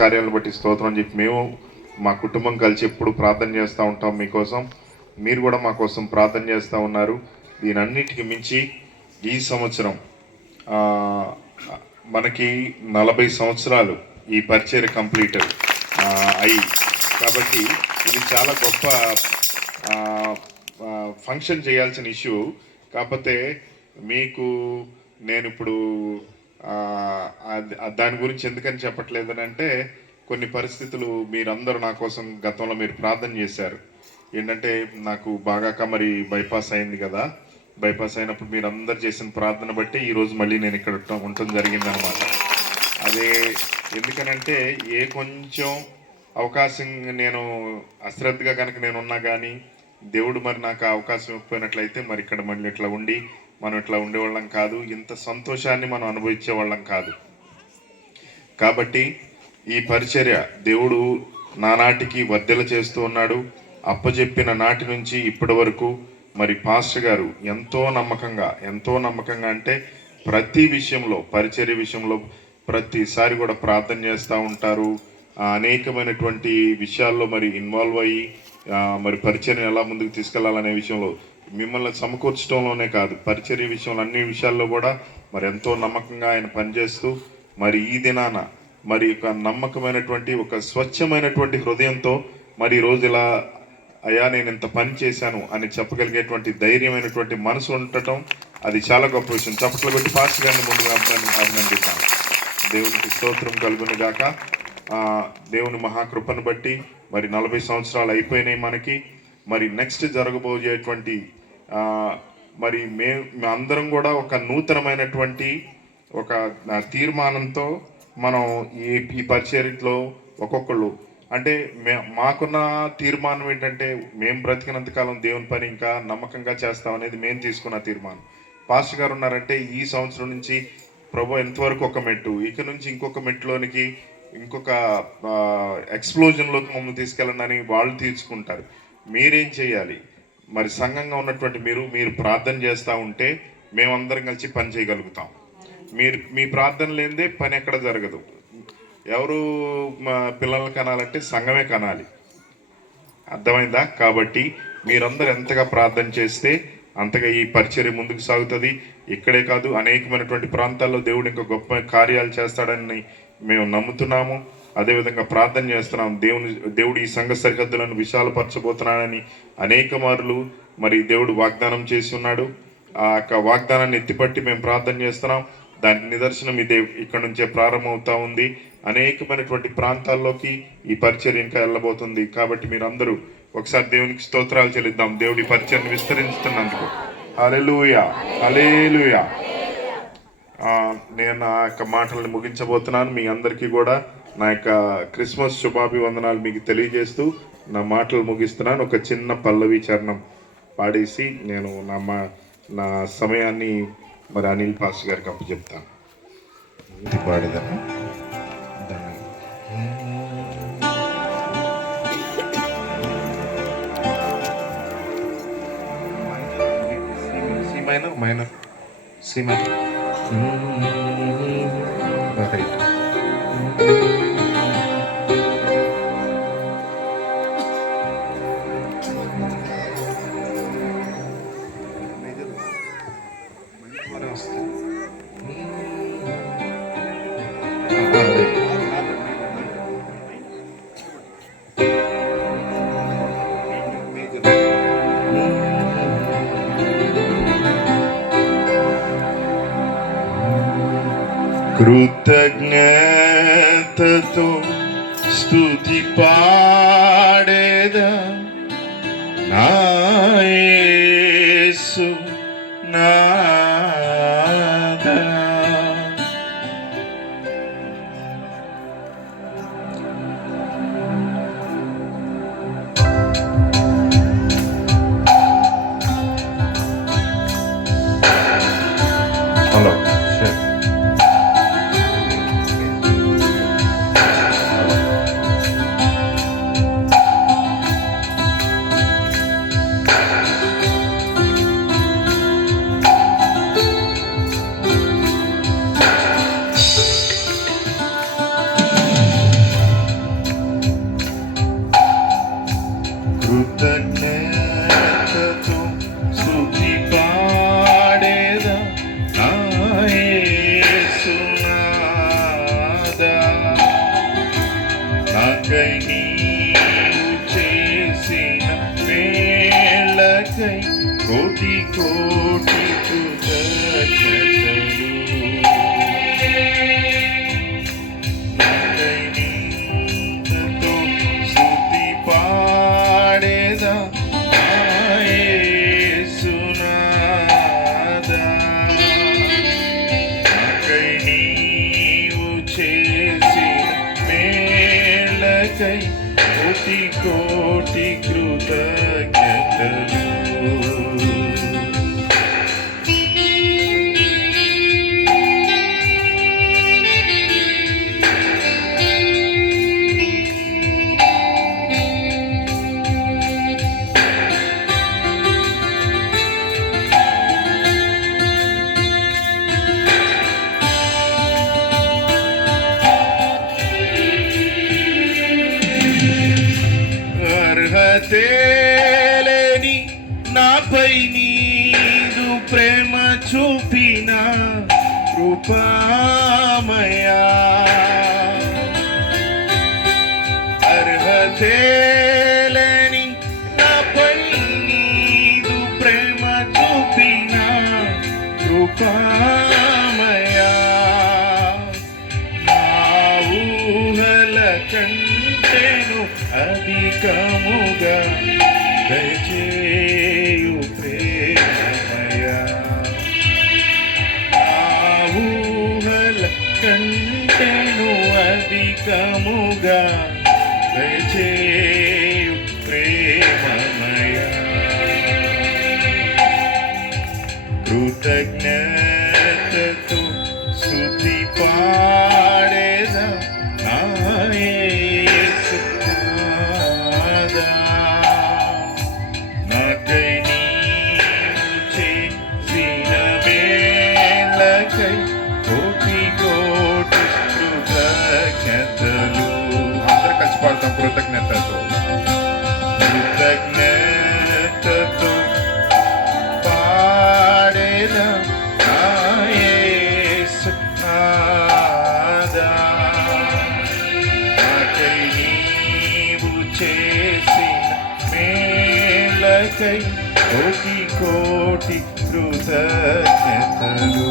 కార్యాలను బట్టి స్తోత్రం అని చెప్పి మేము మా కుటుంబం కలిసి ఎప్పుడు ప్రార్థన చేస్తూ ఉంటాం మీకోసం. మీరు కూడా మా కోసం ప్రార్థన చేస్తూ ఉన్నారు. దీనన్నిటికి మించి ఈ సంవత్సరం మనకి 40 సంవత్సరాలు ఈ పరిచర్య కంప్లీట్ అయ్యి, కాబట్టి ఇది చాలా గొప్ప ఫంక్షన్ చేయాల్సిన ఇష్యూ. కాకపోతే మీకు నేను ఇప్పుడు దాని గురించి ఎందుకని చెప్పట్లేదని అంటే, కొన్ని పరిస్థితులు మీరందరూ నా కోసం గతంలో మీరు ప్రార్థన చేశారు. ఏంటంటే నాకు బాగా కమరి బైపాస్ అయింది కదా, బైపాస్ అయినప్పుడు మీరు అందరు చేసిన ప్రార్థన బట్టి ఈరోజు మళ్ళీ నేను ఇక్కడ ఉండటం జరిగిందనమాట. అదే ఎందుకనంటే కొంచెం అవకాశం నేను అశ్రద్ధగా కనుక నేనున్నా కానీ దేవుడు మరి నాకు అవకాశం ఇవ్వకపోయినట్లయితే మరి ఇక్కడ మళ్ళీ ఇట్లా ఉండి మనం ఇట్లా ఉండేవాళ్ళం కాదు, ఇంత సంతోషాన్ని మనం అనుభవించే వాళ్ళం కాదు. కాబట్టి ఈ పరిచర్య దేవుడు నానాటికి వర్ధెల చేస్తూ ఉన్నాడు. అప్పచెప్పిన నాటి నుంచి ఇప్పటి వరకు మరి పాస్టర్ గారు ఎంతో నమ్మకంగా అంటే ప్రతి విషయంలో, పరిచర్య విషయంలో ప్రతిసారి కూడా ప్రార్థన చేస్తూ ఉంటారు. అనేకమైనటువంటి విషయాల్లో మరి ఇన్వాల్వ్ అయ్యి మరి పరిచర్యను ఎలా ముందుకు తీసుకెళ్లాలనే విషయంలో మిమ్మల్ని సమకూర్చడంలోనే కాదు, పరిచర్య విషయంలో అన్ని విషయాల్లో కూడా మరి ఎంతో నమ్మకంగా ఆయన పనిచేస్తూ మరి ఈ దినాన మరి ఒక నమ్మకమైనటువంటి ఒక స్వచ్ఛమైనటువంటి హృదయంతో మరి ఈరోజు ఇలా అయ్యా నేను ఇంత పని చేశాను అని చెప్పగలిగేటువంటి ధైర్యమైనటువంటి మనసు ఉండటం అది చాలా గొప్ప విషయం. చప్పట్లు పెట్టి పాస్టర్ గారిని ముందుగా అభినందిస్తాను. దేవునికి స్తోత్రం కలుగును గాక. దేవుని మహాకృపను బట్టి మరి 40 సంవత్సరాలు అయిపోయినాయి మనకి. మరి నెక్స్ట్ జరగబోయేటువంటి మరి అందరం కూడా ఒక నూతనమైనటువంటి ఒక తీర్మానంతో మనం ఈ పరిచర్యలో ఒక్కొక్కళ్ళు అంటే మాకున్న తీర్మానం ఏంటంటే మేము బ్రతికినంతకాలం దేవుని పని ఇంకా నమ్మకంగా చేస్తామనేది మేము తీసుకున్న తీర్మానం. పాస్టర్ గారు ఉన్నారంటే ఈ సంవత్సరం నుంచి ప్రభు ఎంతవరకు ఒక మెట్టు, ఇక నుంచి ఇంకొక మెట్టులోనికి ఇంకొక ఎక్స్ప్లోజన్లోకి మమ్మల్ని తీసుకెళ్ళండి వాళ్ళు తీర్చుకుంటారు. మీరేం చేయాలి? మరి సంఘంగా ఉన్నటువంటి మీరు ప్రార్థన చేస్తూ ఉంటే మేమందరం కలిసి పని చేయగలుగుతాం. మీ ప్రార్థన లేనిదే పని ఎక్కడ జరగదు. ఎవరు పిల్లల్ని కనాలంటే సంఘమే కనాలి, అర్థమైందా? కాబట్టి మీరందరూ ఎంతగా ప్రార్థన చేస్తే అంతగా ఈ పరిచర్య ముందుకు సాగుతుంది. ఇక్కడే కాదు, అనేకమైనటువంటి ప్రాంతాల్లో దేవుడు ఇంకా గొప్ప కార్యాలు చేస్తాడని మేము నమ్ముతున్నాము. అదేవిధంగా ప్రార్థన చేస్తున్నాం. దేవుడు ఈ సంఘ సరిహద్దులను విశాలపరచబోతున్నానని అనేక మార్లు మరి దేవుడు వాగ్దానం చేసి ఉన్నాడు. ఆ యొక్క వాగ్దానాన్ని ఎత్తిపట్టి మేము ప్రార్థన చేస్తున్నాం. దానికి నిదర్శనం ఇదే ఇక్కడ నుంచే ప్రారంభమవుతా ఉంది. అనేకమైనటువంటి ప్రాంతాల్లోకి ఈ పరిచర్య ఇంకా వెళ్ళబోతుంది. కాబట్టి మీరందరూ ఒకసారి దేవునికి స్తోత్రాలు చెల్లిద్దాం. దేవుడి పరిచర్యను విస్తరించుతున్నందుకు. హల్లెలూయా, హల్లెలూయా. నేను నా యొక్క మాటలను ముగించబోతున్నాను. మీ అందరికీ కూడా నా యొక్క క్రిస్మస్ శుభాభివందనాలు మీకు తెలియజేస్తూ నా మాటలు ముగిస్తున్నాను. ఒక చిన్న పల్లవి చరణం పాడేసి నేను నా సమయాన్ని మరి అనిల్ పాస్టర్ గారికి అప్పచెప్తాను. ఇది పాడేదాన్ని మైనర్ సి మైనర్ రైట్. కృతజ్ఞతతో స్తుతి పాడేదా నా యేసు నాదా. హలో నాకై నీవు చేసిన మేళ్ళకై కోటి కోటి కృతజ్ఞతలు. నాకై నీతో స్తుతి పాడేదా నా యేసునాథా. నాకై నీవు చేసిన మేళ్ళకై కోటి కోటి కృతజ్ఞతలు. అర్హతేలేని నాపై నీదు ప్రేమ చూపిన కృపామయా. అర్హతేలేని నాపై నీదు ప్రేమ చూపిన కృపామయా. నా ఊహల కంటేను అధికముగా దయచేయు ప్రేమమయా. నా ఊహల కంటేను అధికముగా దయచేయు ప్రేమమయా. కృతజ్ఞతతో స్తుతి పాడేదా నా యేసునాథా. నాకై నీవు చేసిన మేళ్ళకై కోటి కోటి కృతజ్ఞతలు. అందరూ కలిసి పాడతాం కృతజ్ఞతతో. కృతజ్ఞతతో పాడేదా నా యేసునాథా. నాకై నీవు చేసిన మేళ్ళకై కోటి కోటి కృతజ్ఞతలు.